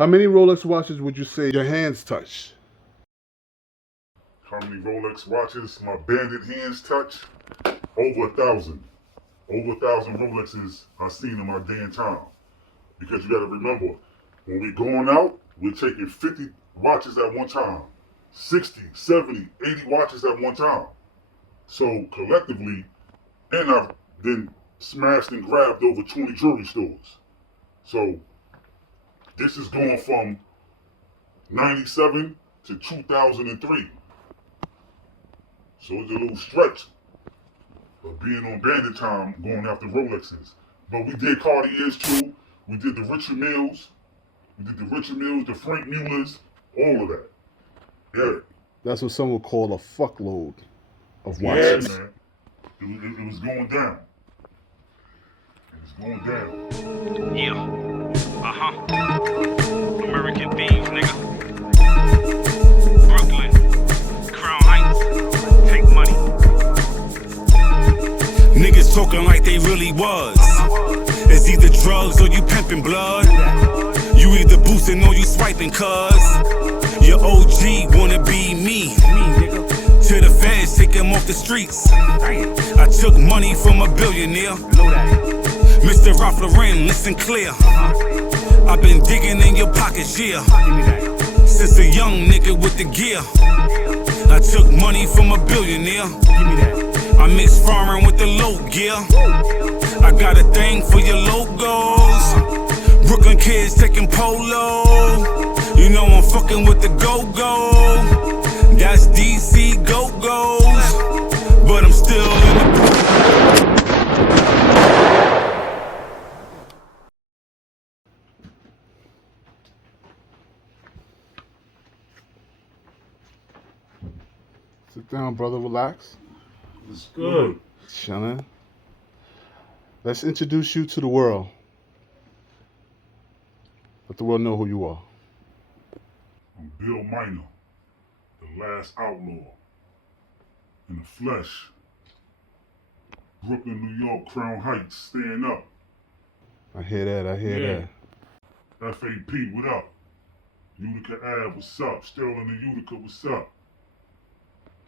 How many Rolex watches would you say your hands touch? How many Rolex watches my bandit hands touch? Over 1,000. Over 1,000 Rolexes I've seen in my day and time. Because you gotta remember, when we going out, we're taking 50 watches at one time. 60, 70, 80 watches at one time. So collectively, and I've been smashed and grabbed over 20 jewelry stores. So this is going from 97 to 2003. So it's a little stretch of being on bandit time going after Rolexes. But we did Cartiers too. We did the Richard Milles. We did the Richard Milles, the Frank Muellers, all of that. Yeah. That's what some would call a fuckload of watches. Yeah, man. It was going down. It was going down. Yeah. American thieves, nigga. Brooklyn. Crown Heights. Take money. Niggas talking like they really was. It's either drugs or you pimping blood. You either boosting or you swiping, cuz your OG wanna be me. To the feds, take him off the streets. I took money from a billionaire. Mr. Ralph Lauren, listen clear. I've been digging in your pockets, yeah. Since a young nigga with the gear. I took money from a billionaire. I mix foreign with the low gear. I got a thing for your logos. Brooklyn kids taking polo. You know I'm fucking with the go-go. That's DC go-go's. But I'm still in the... Sit down, brother, relax. It's good. Chillin'. Let's introduce you to the world. Let the world know who you are. I'm Bill MINERR, the last outlaw. In the flesh. Brooklyn, New York, Crown Heights, stand up. I hear that. FAP, what up? Utica Ave, what's up? Sterling and Utica, what's up?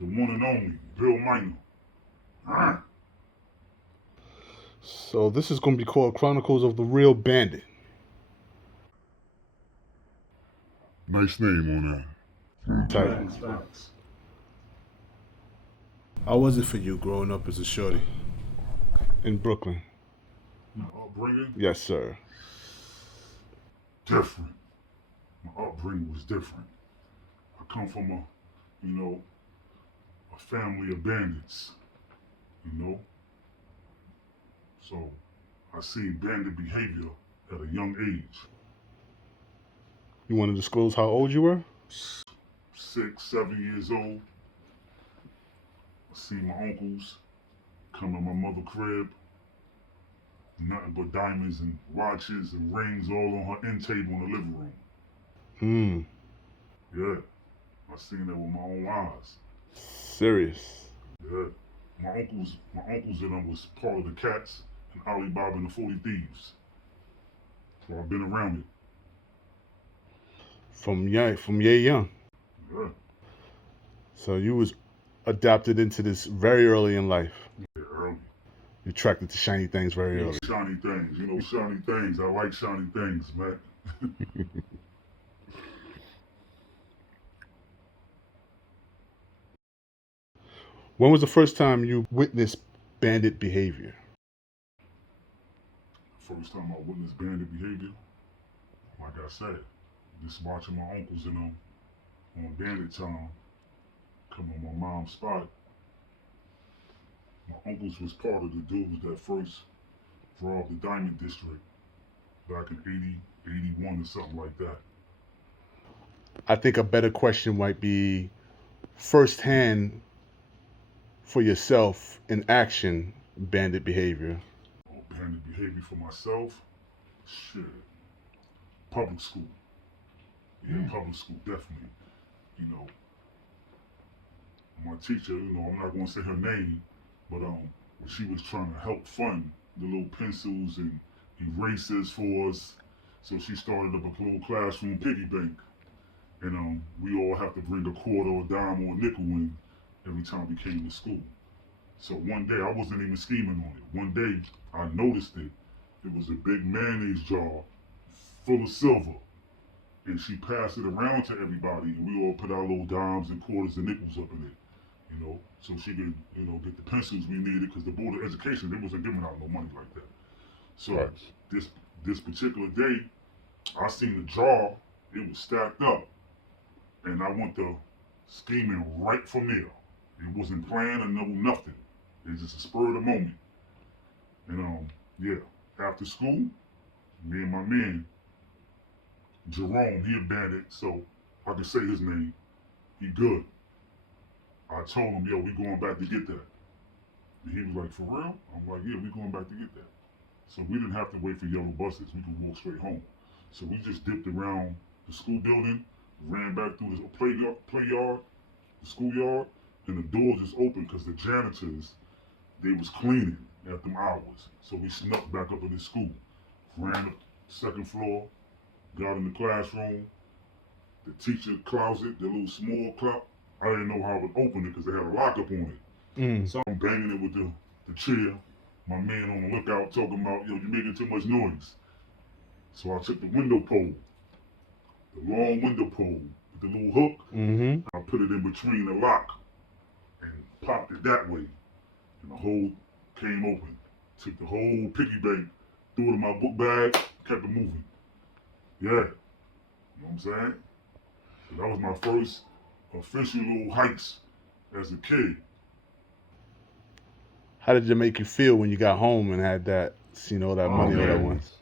The one and only, Bill MINERR. So this is going to be called Chronicles of the Real Bandit. Nice name on that. Tight. How was it for you growing up as a shorty in Brooklyn? My upbringing? Yes, sir. Different. My upbringing was different. I come from a family of bandits, So I seen bandit behavior at a young age. You want to disclose how old you were? 6, 7 years old. I seen my uncles come to my mother's crib. Nothing but diamonds and watches and rings all on her end table in the living room. Yeah. I seen that with my own eyes. Serious. Yeah. My uncles and them was part of the Cats and Alibaba and the 40 Thieves. So I've been around it. From young. Yeah. So you was adopted into this very early in life. Yeah, early. You attracted to shiny things very early. Shiny things, shiny things. I like shiny things, man. When was the first time you witnessed bandit behavior? First time I witnessed bandit behavior, like I said, just watching my uncles and them on bandit time, come on my mom's spot. My uncles was part of the dudes that first robbed the Diamond District back in 80, 81 or something like that. I think a better question might be firsthand for yourself in action, bandit behavior. Oh, bandit behavior for myself? Shit. Public school. Yeah, public school, definitely. My teacher, I'm not going to say her name, but she was trying to help fund the little pencils and erasers for us So she started up a little classroom piggy bank. And we all have to bring a quarter or a dime or a nickel in every time we came to school. So one day, I wasn't even scheming on it. One day, I noticed it. It was a big mayonnaise jar full of silver. And she passed it around to everybody, and we all put our little dimes and quarters and nickels up in it, so she could, get the pencils we needed, because the Board of Education, they wasn't giving out no money like that. So Right. this particular day, I seen the jar, it was stacked up, and I went to scheming right from there. It wasn't planned or nothing. It was just a spur of the moment. And yeah, after school, me and my man, Jerome, he a bandit, so I can say his name. He good. I told him, yo, we going back to get that. And he was like, for real? I'm like, yeah, we going back to get that. So we didn't have to wait for yellow buses. We could walk straight home. So we just dipped around the school building, ran back through the play yard, the schoolyard, and the doors just open because the janitors, they was cleaning at them hours. So we snuck back up in the school, ran up the second floor, got in the classroom, the teacher closet, the little small closet. I didn't know how I would open it because they had a lock up on it. So I'm banging it with the chair. My man on the lookout talking about, yo, you're making too much noise. So I took the window pole, the long window pole with the little hook. I put it in between the lock and popped it that way. And the hole came open. Took the whole piggy bank, threw it in my book bag, kept it moving. Yeah. You know what I'm saying? So that was my first official little hikes as a kid. How did it make you feel when you got home and had that, that money all at man. once?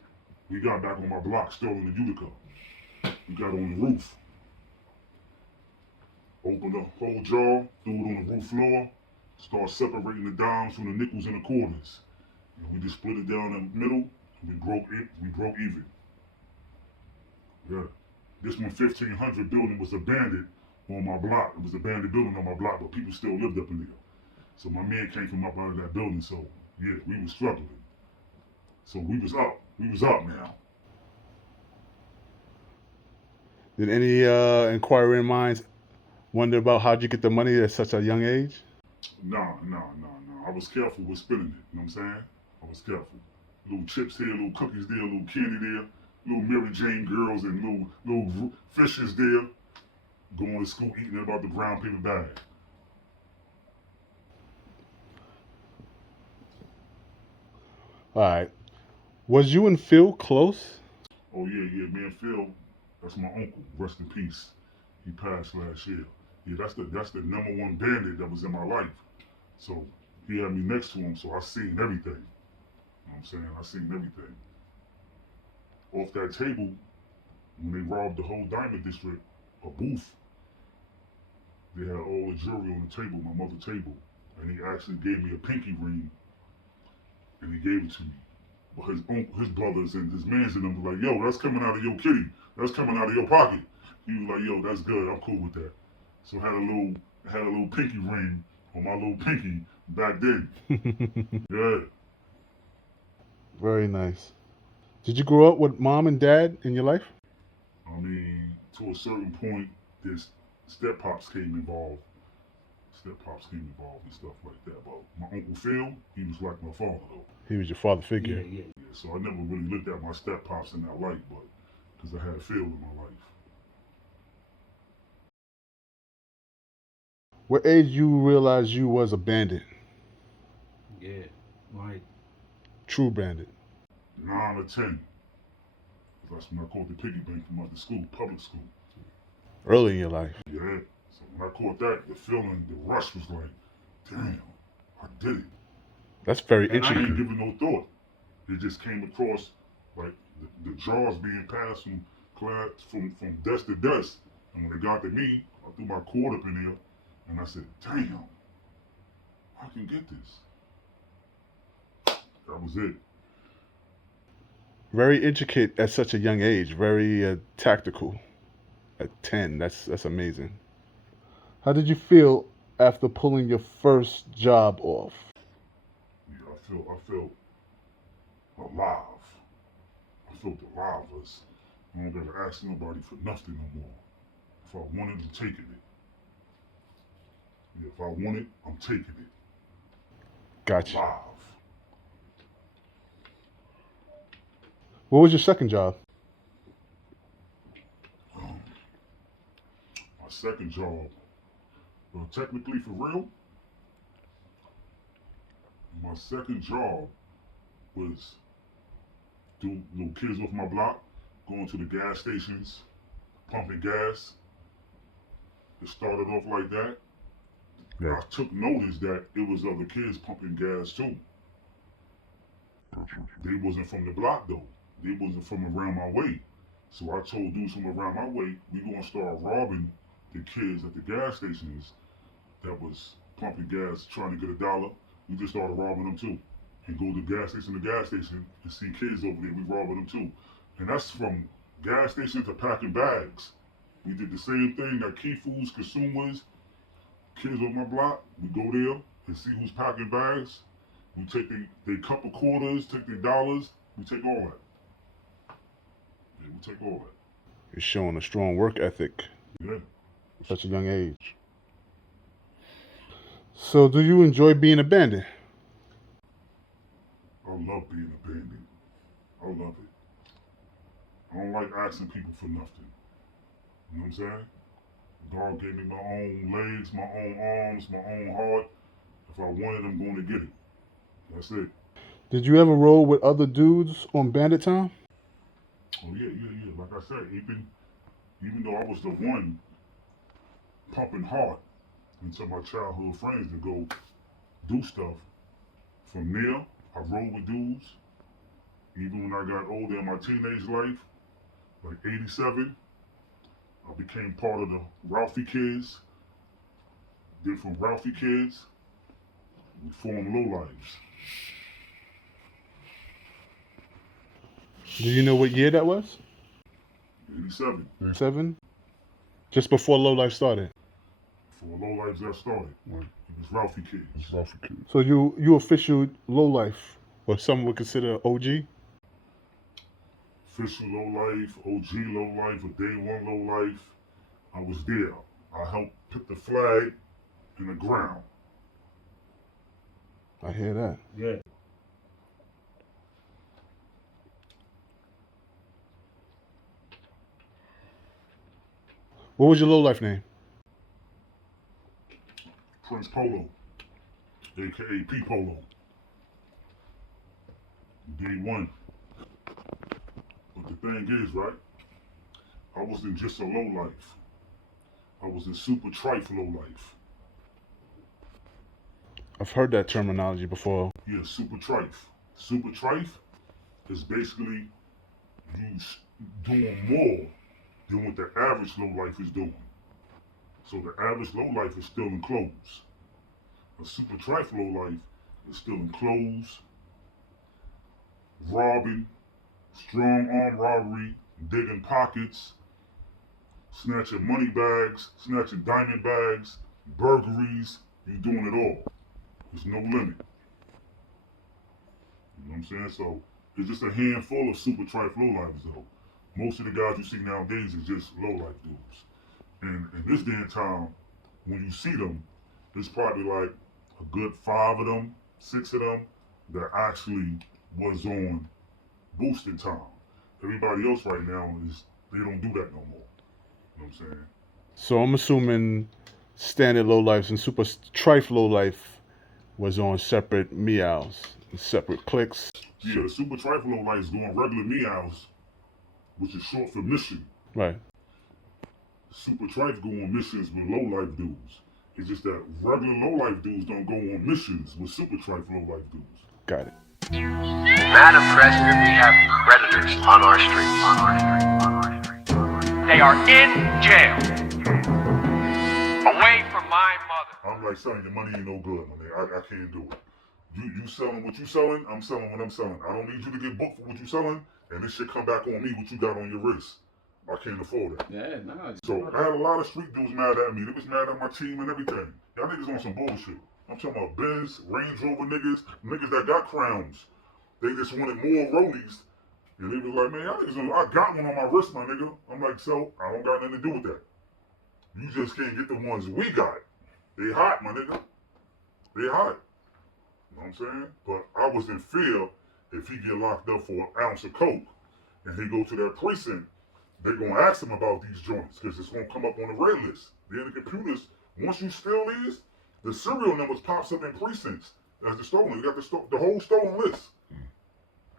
We got back on my block, still in the Utica. We got on the roof. Opened the whole jar, threw it on the roof floor, start separating the dimes from the nickels and the quarters. And we just split it down in the middle, and we broke even. Yeah. This 1500 building was abandoned on my block. It was a abandoned building on my block, but people still lived up in there. So my man came from up out of that building, so yeah, we was struggling. So we was up. We was up now. Did any inquiring minds wonder about how'd you get the money at such a young age? Nah. I was careful with spending it, you know what I'm saying? I was careful. Little chips here, little cookies there, little candy there, little Mary Jane girls and little fishes there. Going to school eating about the brown paper bag. All right. Was you and Phil close? Oh yeah, man, Phil, that's my uncle. Rest in peace. He passed last year. Yeah, that's the number one bandit that was in my life. So he had me next to him, so I seen everything. You know what I'm saying? I seen everything. Off that table, when they robbed the whole Diamond District, a booth, they had all the jewelry on the table, my mother's table, and he actually gave me a pinky ring, and he gave it to me. But his brothers and his mans and them were like, yo, that's coming out of your kitty. That's coming out of your pocket. He was like, yo, that's good. I'm cool with that. So I had a little pinky ring on my little pinky back then. Yeah. Very nice. Did you grow up with mom and dad in your life? I mean, to a certain point, this step-pops came involved. Step-pops came involved and stuff like that. But my Uncle Phil, he was like my father, though. He was your father figure. Yeah. So I never really looked at my step-pops in that light, but because I had Phil in my life. What age you realized you was a bandit? Yeah, like True bandit. 9 or 10. That's when I caught the piggy bank from out the school, public school. Early in your life. Yeah. So when I caught that, the feeling, the rush was like, damn, I did it. That's very And I intricate. ain't giving no thought. It just came across like the jars being passed from class, from desk to desk. And when it got to me, I threw my cord up in there, and I said, damn, I can get this. That was it. Very intricate at such a young age. Very tactical. At 10, that's amazing. How did you feel after pulling your first job off? Yeah, I felt alive. I filter livers. I don't gotta ask nobody for nothing no more. If I want it, I'm taking it. Yeah, if I want it, I'm taking it. Gotcha. Live. What was your second job? My second job, technically for real, my second job was doing little kids off my block, going to the gas stations, pumping gas. It started off like that. Yeah. I took notice that it was other kids pumping gas too. They wasn't from the block though. They wasn't from around my way. So I told dudes from around my way, we gonna start robbing the kids at the gas stations that was pumping gas, trying to get $1. We just started robbing them too. And go to gas station to gas station and see kids over there, we robbing them too. And that's from gas station to packing bags. We did the same thing at Key Foods, Consumers, kids on my block. We go there and see who's packing bags. We take their couple quarters, take their dollars. We take all that. Yeah, we take all that. You're showing a strong work ethic Yeah. at such a young age. So, do you enjoy being a bandit? I love being a bandit. I love it. I don't like asking people for nothing. You know what I'm saying? God gave me my own legs, my own arms, my own heart. If I want it, I'm going to get it. That's it. Did you ever roll with other dudes on Bandit Time? Oh yeah. Like I said, even though I was the one pumping hard into my childhood friends to go do stuff, from there, I rolled with dudes. Even when I got older in my teenage life, like 87, I became part of the Ralphie Kids. Then from Ralphie Kids, we formed Lowlives. Do you know what year that was? 87. 7? Just before Low Life started. Before Lowlives got started, it was Ralphie Kids. So you official Low Life, or some would consider OG? Official Lowlife, OG Lowlife, or Day One Lowlife. I was there. I helped put the flag in the ground. I hear that. Yeah. What was your Low Life name? Prince Polo, aka P Polo. Day One. But the thing is, right? I wasn't just a lowlife. I was a super trife lowlife. I've heard that terminology before. Yeah, super trife. Super trife is basically you doing more than what the average lowlife is doing. So the average lowlife is still in clothes. A super trife lowlife is still in clothes, robbing, strong arm robbery, digging pockets, snatching money bags, snatching diamond bags, burglaries. You're doing it all. There's no limit. You know what I'm saying? So it's just a handful of super trife lowlifes though. Most of the guys you see nowadays is just lowlife dudes. And in this day and time, when you see them, there's probably like a good 5 of them, 6 of them that actually was on boosting time. Everybody else right now they don't do that no more. You know what I'm saying? So I'm assuming standard Low Lives and super trife Low Life was on separate meows, separate clicks. Yeah, the super trife low life is going regular meows, which is short for mission. Right. Super trife go on missions with low life dudes. It's just that regular low life dudes don't go on missions with super trife low life dudes. Got it. Madam President, we have predators on our streets. They are in jail. Away from my mother. I'm like, son, your money ain't no good, my man. I can't do it. You selling what you selling, I'm selling what I'm selling. I don't need you to get booked for what you selling, and this shit come back on me what you got on your wrist. I can't afford it. Yeah, nah. So I had a lot of street dudes mad at me. They was mad at my team and everything. Y'all niggas on some bullshit. I'm talking about Benz, Range Rover niggas that got crowns. They just wanted more rollies And they was like, man, y'all niggas, I got one on my wrist, my nigga. I'm like, so I don't got nothing to do with that. You just can't get the ones we got. They hot, my nigga. They hot. You know what I'm saying? But I was in fear if he get locked up for an ounce of coke and he go to that precinct, they gonna ask him about these joints because it's gonna come up on the red list. Then the computers, once you steal these, the serial numbers pops up in precincts as the stolen. You got the whole stolen list.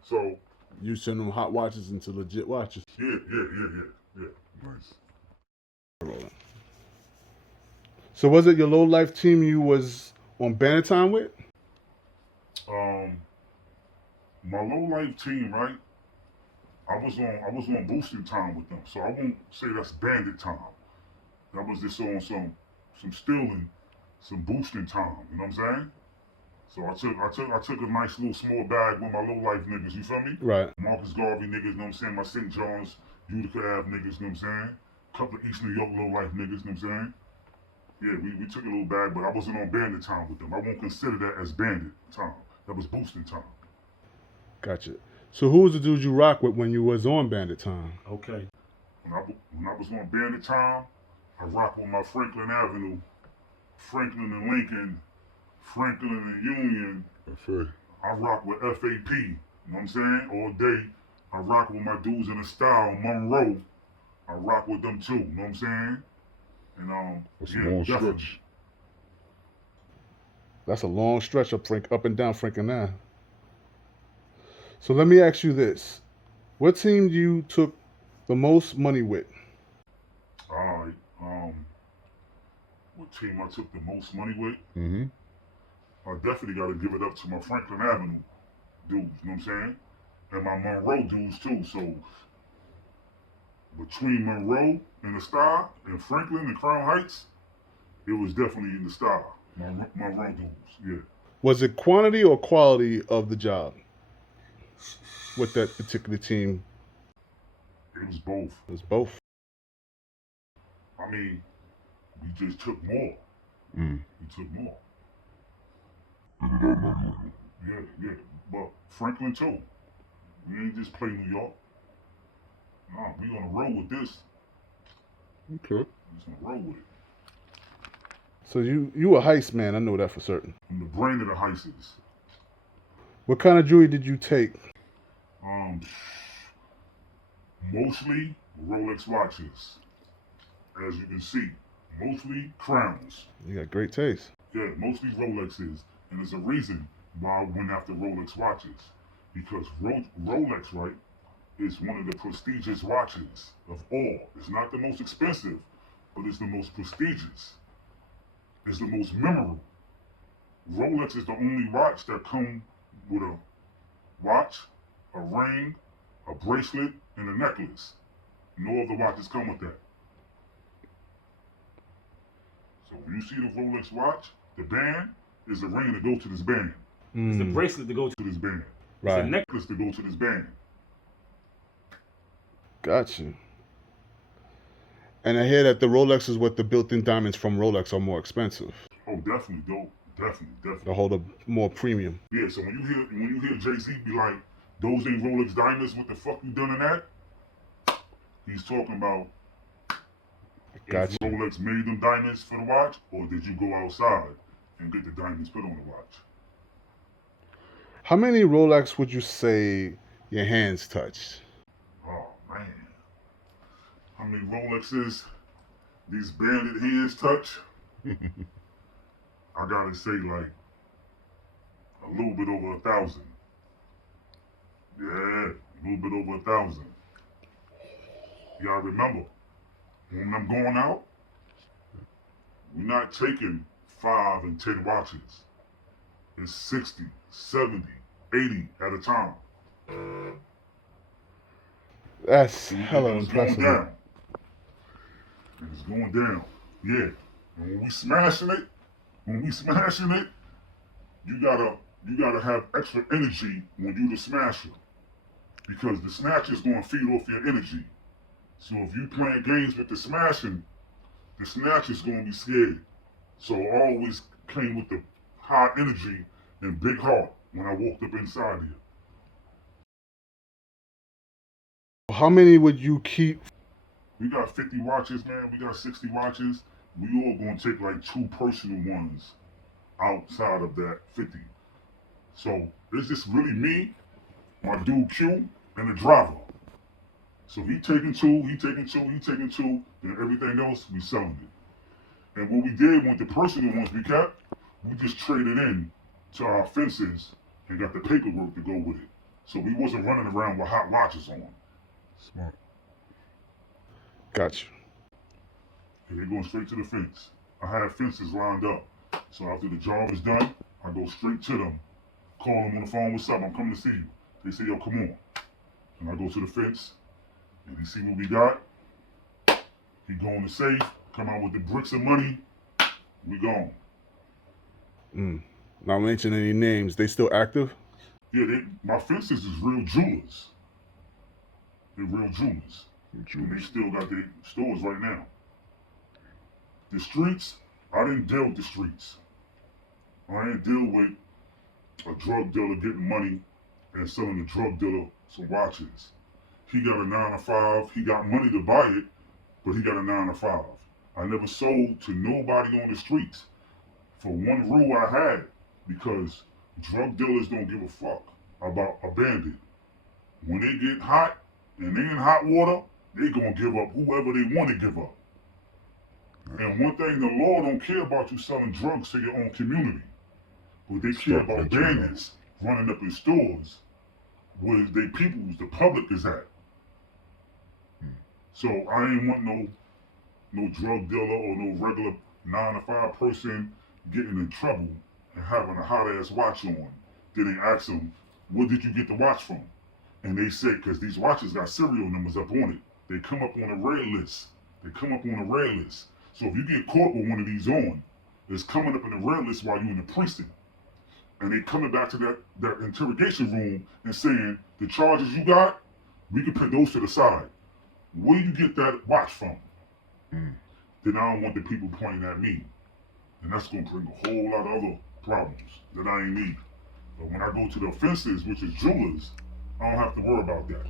So You send them hot watches into legit watches. yeah. Nice. So was it your low life team you was on Bandit time with? My low life team, right? I was on boosting time with them, so I won't say that's bandit time. That was just on some stealing, some boosting time. You know what I'm saying? So I took a nice little small bag with my low life niggas. You feel me? Right. Marcus Garvey niggas. You know what I'm saying? My St. John's, Utica Ave niggas. You know what I'm saying? Couple of East New York low life niggas. You know what I'm saying? Yeah, we took a little bag, but I wasn't on bandit time with them. I won't consider that as bandit time. That was boosting time. Gotcha. So who was the dude you rock with when you was on Bandit time? Okay. When I was on bandit time, I rocked with my Franklin Avenue, Franklin and Lincoln, Franklin and Union. That's right. I rock with FAP. You know what I'm saying? All day. I rock with my dudes in the style, Monroe. I rock with them too. You know what I'm saying? And That's yeah, a long definitely. stretch. That's a long stretch up and down Franklin Ave. So let me ask you this: what team you took the most money with? All right. What team I took the most money with? Mm-hmm. I definitely got to give it up to my Franklin Avenue dudes. You know what I'm saying? And my Monroe dudes too. So between Monroe and the Star and Franklin and Crown Heights, it was definitely in the Star. My Monroe dudes, yeah. Was it quantity or quality of the job with that particular team? It was both. It was both. I mean, we just took more. Mm. We took more. Yeah. But Franklin too. We ain't just play New York. Nah, we on the road with this. Okay. We just on the road with it. So you a heist man, I know that for certain. I'm the brain of the heists. What kind of jewelry did you take? Mostly Rolex watches. As you can see, mostly crowns. You got great taste. Yeah, mostly Rolexes. And there's a reason why I went after Rolex watches. Because Rolex, right, is one of the prestigious watches of all. It's not the most expensive, but it's the most prestigious. It's the most memorable. Rolex is the only watch that come with a watch, a ring, a bracelet, and a necklace. No other watches come with that. So when you see the Rolex watch, the band is a ring to go to this band. It's the bracelet to go to To this band. Right. It's a necklace to go to this band. Got you. And I hear that the Rolexes with the built-in diamonds from Rolex are more expensive. Oh, definitely, though. Definitely. They hold a more premium. Yeah, so when you hear Jay-Z be like, those ain't Rolex diamonds, what the fuck you done in that? He's talking about Got if you. Rolex made them diamonds for the watch, or did you go outside and get the diamonds put on the watch? How many Rolex would you say your hands touched? Oh, man. How many Rolexes these bandit hands touch? I gotta say, like, a little bit over 1,000. Yeah, a little bit over 1,000. Y'all remember, when I'm going out, we're not taking 5 and 10 watches. It's 60, 70, 80 at a time. That's And hella it's impressive. going down. And it's going down. Yeah. And when we smashing it, you gotta have extra energy when you the smasher. Because the snatcher is gonna feed off your energy. So if you playing games with the smashing, the snatcher's gonna be scared. So I always came with the high energy and big heart when I walked up inside here. How many would you keep? We got 50 watches, man. We got 60 watches. We all gonna take like 2 personal ones outside of that 50. So it's just really me, my dude Q, and the driver. So he taking 2, he taking 2, he taking 2, and everything else we selling it. And what we did with the personal ones we kept, we just traded in to our fences and got the paperwork to go with it. So we wasn't running around with hot watches on. Smart. Gotcha. And they're going straight to the fence. I have fences lined up. So after the job is done, I go straight to them, call them on the phone, what's up, I'm coming to see you. They say, yo, come on. And I go to the fence, and he see what we got. He go in the safe, come out with the bricks of money, we gone. Not mention any names. They still active? Yeah, my fences is real jewelers. They're real jewelers. And they still got their stores right now. The streets, I didn't deal with the streets. I didn't deal with a drug dealer getting money and selling a drug dealer some watches. He got a 9 to 5. He got money to buy it, but he got a 9 to 5. I never sold to nobody on the streets. For one rule I had, because drug dealers don't give a fuck about a bandit. When they get hot and they in hot water, they gonna give up whoever they want to give up. And one thing, the law don't care about you selling drugs to your own community, but they care about bandits running up in stores where they peoples, the public is at. So I ain't want no drug dealer or no regular 9 to 5 person getting in trouble and having a hot ass watch on. Then they ask them, where did you get the watch from? And they say, because these watches got serial numbers up on it. They come up on a red list. They come up on a red list. So if you get caught with one of these on, it's coming up in the red list while you're in the precinct. And they coming back to that interrogation room and saying, the charges you got, we can put those to the side. Where you get that watch from? Then I don't want the people pointing at me. And that's going to bring a whole lot of other problems that I ain't need. But when I go to the offenses, which is jewelers, I don't have to worry about that.